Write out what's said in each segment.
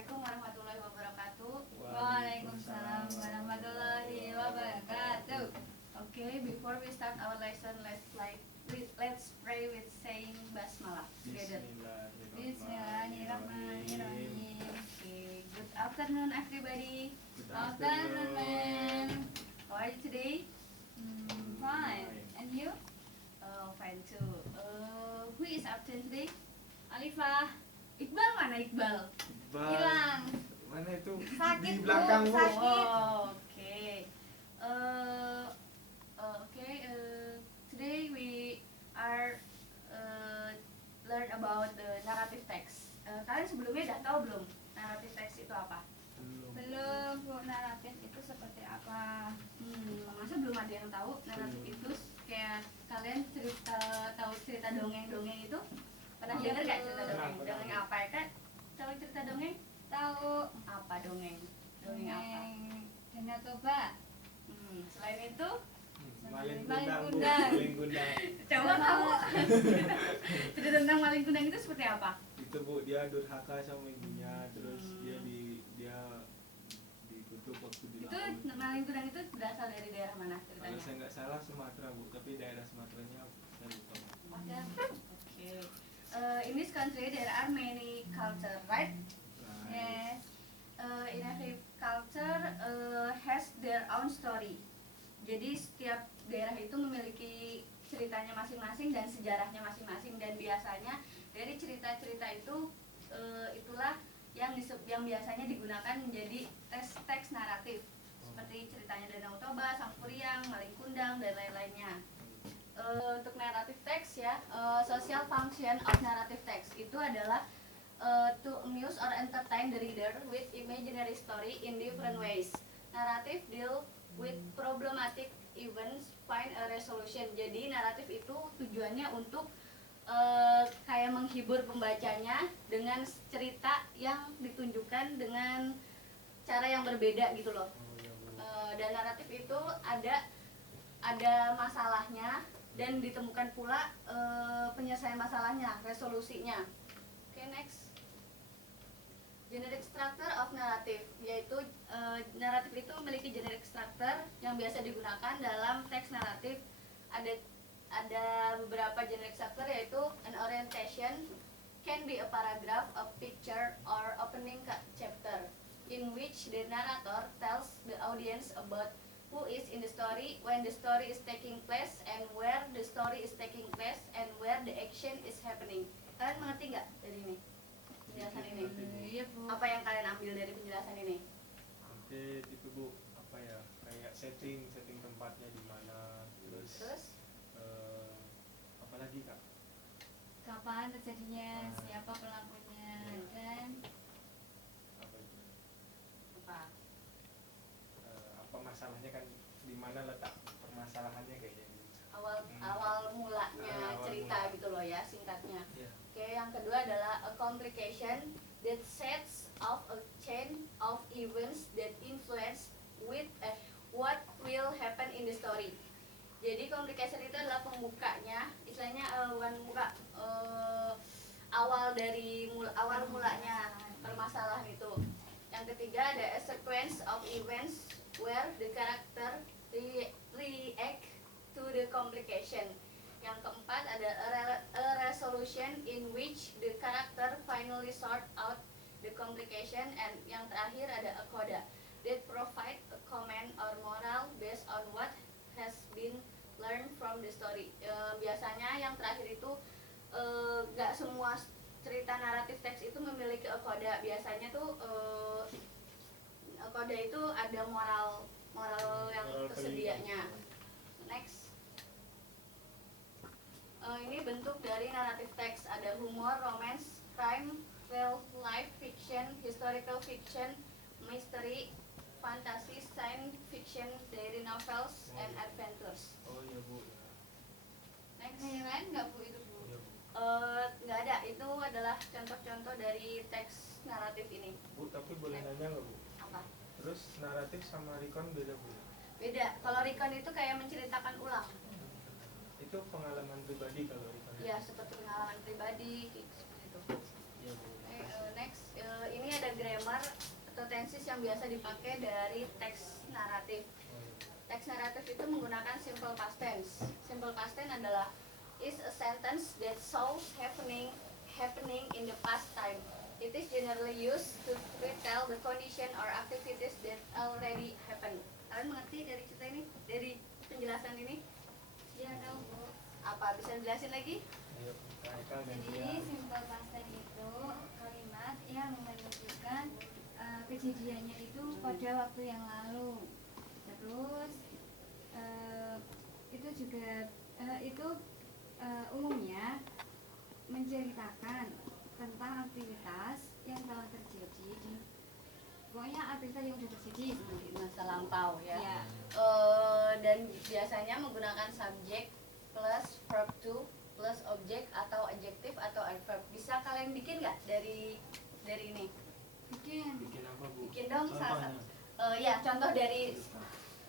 Assalamualaikum warahmatullahi wabarakatuh. Waalaikumsalam warahmatullahi wabarakatuh. Okay, before we start our lesson, let's pray with saying basmalah together. Bismillahirrahmanirrahim. Okay, good afternoon everybody. Good afternoon, man. How are you today? Fine. And you? Oh, fine too. Who is absent today? Alifah. Iqbal mana Iqbal? Hilang. Mana itu? Sakit Di belakang Bu. sakit. Oh, okay. Today we are learn about the narrative text. Kalian sebelumnya udah tahu belum narrative text itu apa? Belum, Bu. Naratif itu seperti apa? Masa belum ada yang tahu narratif itu? Kayak kalian tahu cerita dongeng-dongeng itu? Pernah dengar nggak cerita dongeng? Dongeng apa ya Kak? Tahu cerita dongeng? Tahu. Apa dongeng? Dongeng apa? Danau Toba. Selain itu, Maling Maling Gundang, Bu. Gundang. Maling Gundang. coba kamu cerita tentang Maling Kundang itu seperti apa? Itu Bu, dia durhaka sama ibunya, terus dia dikutuk waktu di Itu laut. Maling Kundang itu berasal dari daerah mana Kalau ceritanya? saya nggak salah Sumatera Bu, tapi daerah Sumateranya saya lupa. Okay. In this country there are many culture, right? Nah, Yes. In every culture has their own story. Jadi setiap daerah itu memiliki ceritanya masing-masing dan sejarahnya masing-masing, dan biasanya dari cerita-cerita itu itulah yang biasanya digunakan menjadi teks naratif, seperti ceritanya Danau Toba, Sangkuriang, Maling Kundang, dan lain-lainnya. Untuk narrative text ya, social function of narrative text itu adalah to amuse or entertain the reader with imaginary story in different ways. Narrative deal with problematic events, find a resolution. Jadi naratif itu tujuannya untuk kayak menghibur pembacanya dengan cerita yang ditunjukkan dengan cara yang berbeda gitu loh. Dan naratif itu ada masalahnya dan ditemukan pula penyelesaian masalahnya, resolusinya. Okay, next. Generic structure of narrative, yaitu naratif itu memiliki generic structure yang biasa digunakan dalam teks naratif. Ada beberapa generic structure, yaitu an orientation can be a paragraph, a picture, or opening chapter in which the narrator tells the audience about who is in the story, when the story is taking place, and where the story is taking place, and where the action is happening. Kalian mengerti nggak dari ini? Penjelasan ini? Iya, Bu. Apa yang kalian ambil dari penjelasan ini? Mungkin itu Bu, apa ya, kayak setting tempatnya di mana, terus apa lagi Kak? Kapan terjadinya, siapa pelakunya, dan Apa itu? Apa? Apa masalahnya kan, di mana letak permasalahannya kayaknya gitu. Awal mulanya Awal cerita mula. gitu loh ya, singkatnya. Iya. Oke, yang kedua adalah a complication that sets off a chain of events that influence what will happen in the story. Jadi complication itu adalah pembukanya, istilahnya bukan pembuka, awal mulanya permasalahan itu. Yang ketiga ada a sequence of events where the character react to the complication. Yang keempat ada a resolution in which the character finally sort out the complication, and yang terakhir ada a coda that provide a comment or moral based on what has been learned from the story. Biasanya yang terakhir itu gak semua cerita naratif teks itu memiliki a coda. Biasanya tuh coda itu ada moral yang tersedianya. Next. Ini bentuk dari naratif teks, ada humor, romance, crime, real life fiction, historical fiction, mystery, fantasy, science fiction, diary novels, and adventures. Oh iya Bu. Next. yang lain nggak, Bu, itu, Bu? Iya Bu. Nggak ada, itu adalah contoh-contoh dari teks naratif ini. Bu, tapi boleh nanya nggak Bu? Apa? Terus naratif sama recon beda Bu? Beda, kalau recon itu kayak menceritakan ulang. Itu pengalaman pribadi kalau recon. Ya, seperti pengalaman pribadi, kayak seperti itu. Iya Bu. Next, ini ada grammar atau tenses yang biasa dipakai dari teks naratif. Oh, iya. Teks naratif itu menggunakan simple past tense. Simple past tense adalah is a sentence that shows happening in the past time. It is generally used to retell the condition or activities that already happened. Kalian mengerti dari cerita ini? Dari penjelasan ini? Ya tahu Bu. Apa bisa jelasin lagi? Ayo mereka Jadi gantian. simple past tense itu kalimat yang menunjukkan kejadiannya itu pada waktu yang lalu. Terus itu juga umumnya menceritakan tentang aktivitas yang telah terjadi di pokoknya aktivitas yang sudah terjadi seperti Di itu. masa lampau ya. Ya. Dan biasanya menggunakan subjek plus verb to plus objek atau adjektif atau adverb. Bisa kalian bikin nggak dari ini? Bikin. Bikin apa Bu? Bikin dong Contohnya. ya contoh dari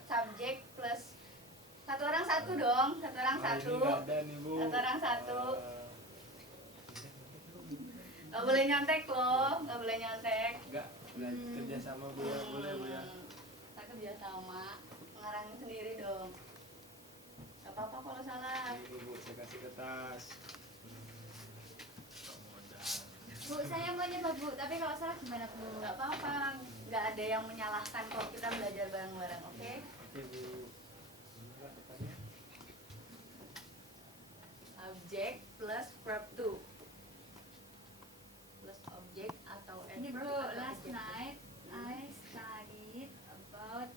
subjek plus satu orang satu dong, satu orang Ah, satu. ini nggak ada nih Bu. Satu orang satu. Eh, Nggak boleh nyontek loh, nggak boleh nyontek. Nggak kerja sama Bu ya, boleh Bu ya. Kita kerja sama, ngarang sendiri dong. Gak apa-apa kalau salah. Ini Bu, saya kasih kertas. Modal. Bu, saya mau nyoba Bu, tapi kalau salah gimana Bu? Gak apa-apa, nggak ada yang menyalahkan kok, kita belajar bareng-bareng, oke? Oke Bu. Ini nggak depannya. Subjek plus verb to plus objek atau Ini adverb Bu, atau last adjective. night I studied about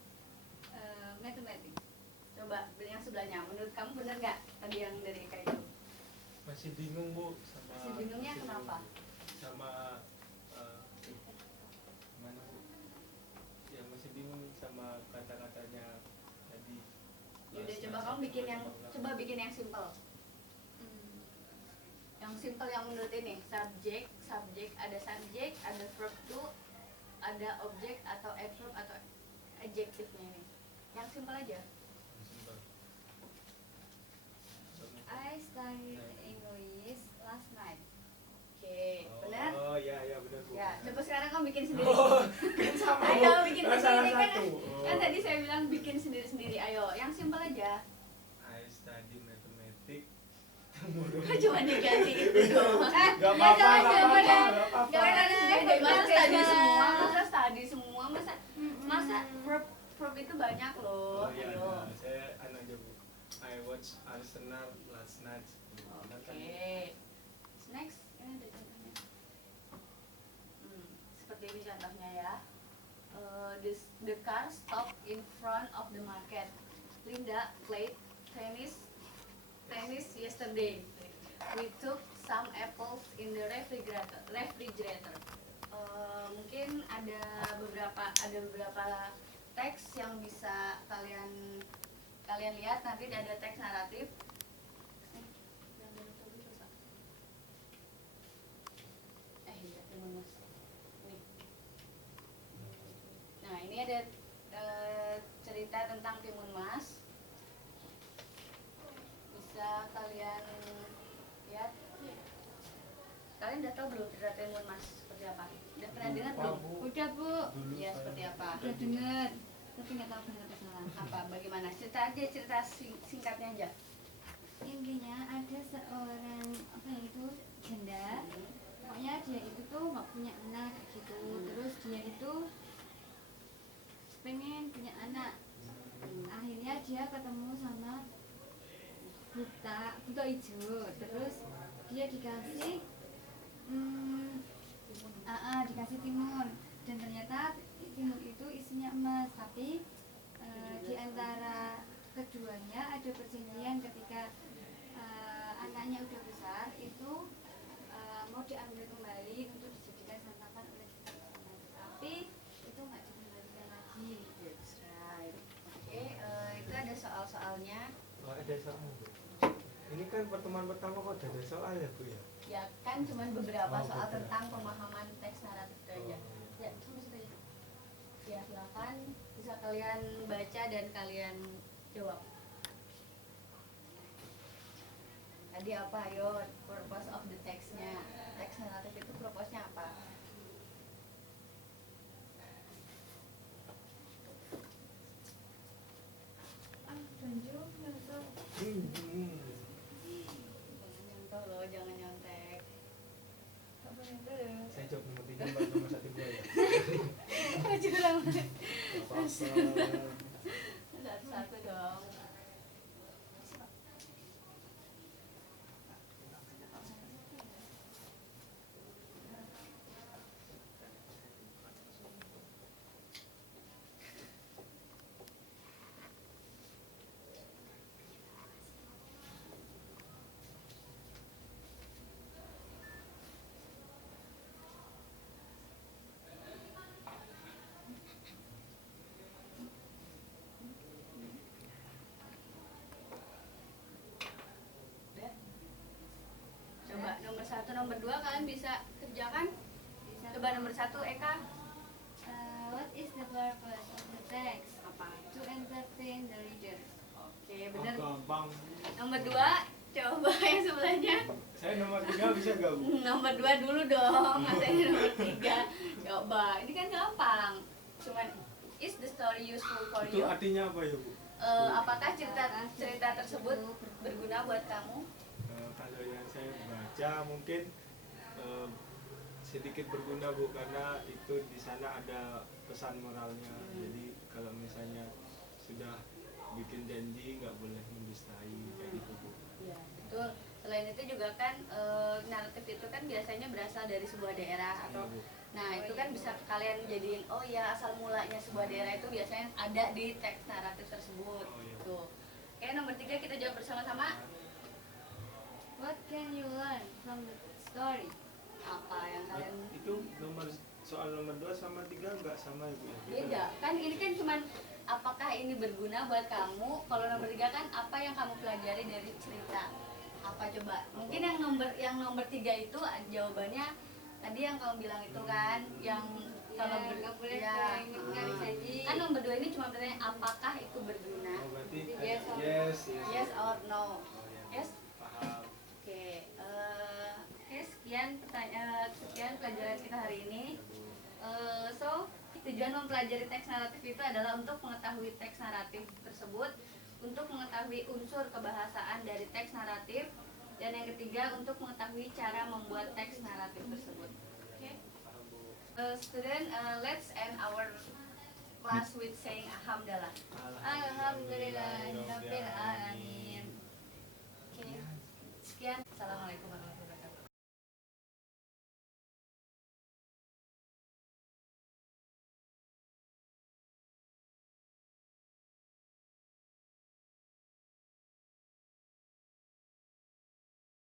mathematics. Coba yang sebelahnya, menurut kamu bener nggak tadi yang dari kayak itu? Masih bingung Bu sama. Masih bingungnya masih kenapa? bingung sama gimana Bu? Ya masih bingung sama kata-katanya tadi. Yaudah coba kamu bikin yang simple. Yang simple yang menurut ini subjek ada subjek, ada verb to, ada objek atau adverb atau adjektifnya ini. Yang simple aja. Simple. I studied English last night. Oke, benar? Oh iya iya benar Bu. Ya, Benar. coba sekarang kamu bikin sendiri. Oh, kan sama Ayo Bu. bikin Oh, salah sendiri kan. satu. Kan tadi saya bilang bikin sendiri-sendiri. Ayo, yang simple aja. I study mathematics. Cuma diganti itu doang. Gak ya, apa-apa, jangan, gak jangan, apa-apa, jangan. gak apa-apa. Jangan ada sendiri, masa Oke, study jangan. semua, masa verb itu banyak loh. Oh iya, Ayo. nah, saya aja Bu. I watch Arsenal last night. Benar kan? Oke. Next, ini ada contohnya. Seperti ini contohnya ya. The car stopped in front of the market. Linda played tennis yesterday. We took some apples in the refrigerator. Mungkin ada beberapa teks yang bisa kalian lihat. Nanti ada teks naratif. Iya, Timun Mas. Nih. Nah, ini ada cerita tentang Timun Mas. Bisa kalian lihat. Kalian udah tahu belum cerita Timun Mas seperti apa? Udah pernah dengar belum? Udah Bu, Dulu Ya, saya- seperti apa? udah dengar, tapi nggak tahu benar atau salah. Apa? Bagaimana? Cerita aja, cerita singkatnya aja. Intinya ada seorang apa ya itu janda, pokoknya dia itu tuh nggak punya anak kayak gitu. Terus dia itu pengen punya anak. Akhirnya dia ketemu sama buta hijau. Terus dia dikasih dikasih timun, dan ternyata timun itu isinya emas. Tapi di antara keduanya ada perjanjian ketika anaknya udah besar itu mau diambil kembali untuk dijadikan santapan oleh kita bersama. Tapi itu nggak dikembalikan lagi. That's right. Oke, itu ada soal-soalnya. Oh, ada soal Bu. Ini kan pertemuan pertama kok udah ada soal ya Bu ya? Ya kan cuman beberapa Oh, soal beberapa. tentang pemahaman teks naratif itu aja. Oh, Ya, sampai situ aja. Ya, silakan bisa kalian baca dan kalian jawab. Tadi apa, Ayo? Purpose of the text-nya. teks naratif itu purpose-nya apa? Tunjuk nyontok. Jangan nyontoh loh, jangan nyontek. Apa nyontok? Saya jawab nomor 3 mbak, nomor 1 gua ya. Curang banget. Apa-apa. Satu-satu dong. Udah. Coba nomor 1, nomor 2 kalian bisa kerjakan. Bisa. Coba nomor 1 Eka. What is the purpose of the text? Apa? To entertain the reader. Oke, bener. Gampang. Nomor 2, coba yang sebelahnya. Saya nomor 3 bisa gak bu? Nomor 2 dulu dong, katanya nomor 3. Coba, ini kan gampang. Cuman, is the story useful for Itu you? artinya apa ya bu? Apakah cerita tersebut berguna buat kamu? Kalau yang saya baca mungkin sedikit berguna bu, karena itu di sana ada pesan moralnya. Jadi kalau misalnya sudah bikin janji nggak boleh mendustai kayak gitu bu. Ya, betul. Selain itu juga kan naratif itu kan biasanya berasal dari sebuah daerah atau Iya, Bu. nah itu kan bisa kalian jadiin oh ya asal mulanya sebuah daerah itu biasanya ada di teks naratif tersebut. Oh, iya. Tuh. Oke, nomor 3 kita jawab bersama-sama. What can you learn from the story? Apa yang kalian Itu soal nomor 2 sama 3 nggak sama ya bu ya? beda? Kan ini kan cuman apakah ini berguna buat kamu? Kalau nomor 3 kan apa yang kamu pelajari dari cerita? Apa coba? Mungkin yang nomor 3 itu jawabannya tadi yang kamu bilang itu kan, yang kalau Ya, nggak boleh ya, ingkari janji. kan nomor 2 ini cuma bertanya apakah itu berguna? Oh, berarti Yes or no. yes. Yes or no? Oh, ya. Yes. Paham. Oke, sekian pelajaran kita hari ini. So, tujuan mempelajari teks naratif itu adalah untuk mengetahui teks naratif tersebut, untuk mengetahui unsur kebahasaan dari teks naratif, dan yang ketiga untuk mengetahui cara membuat teks naratif tersebut. Oke, Paham bu. Student, let's end our class with saying alhamdulillah. Alhamdulillahirabbil alamin. Oke, sekian.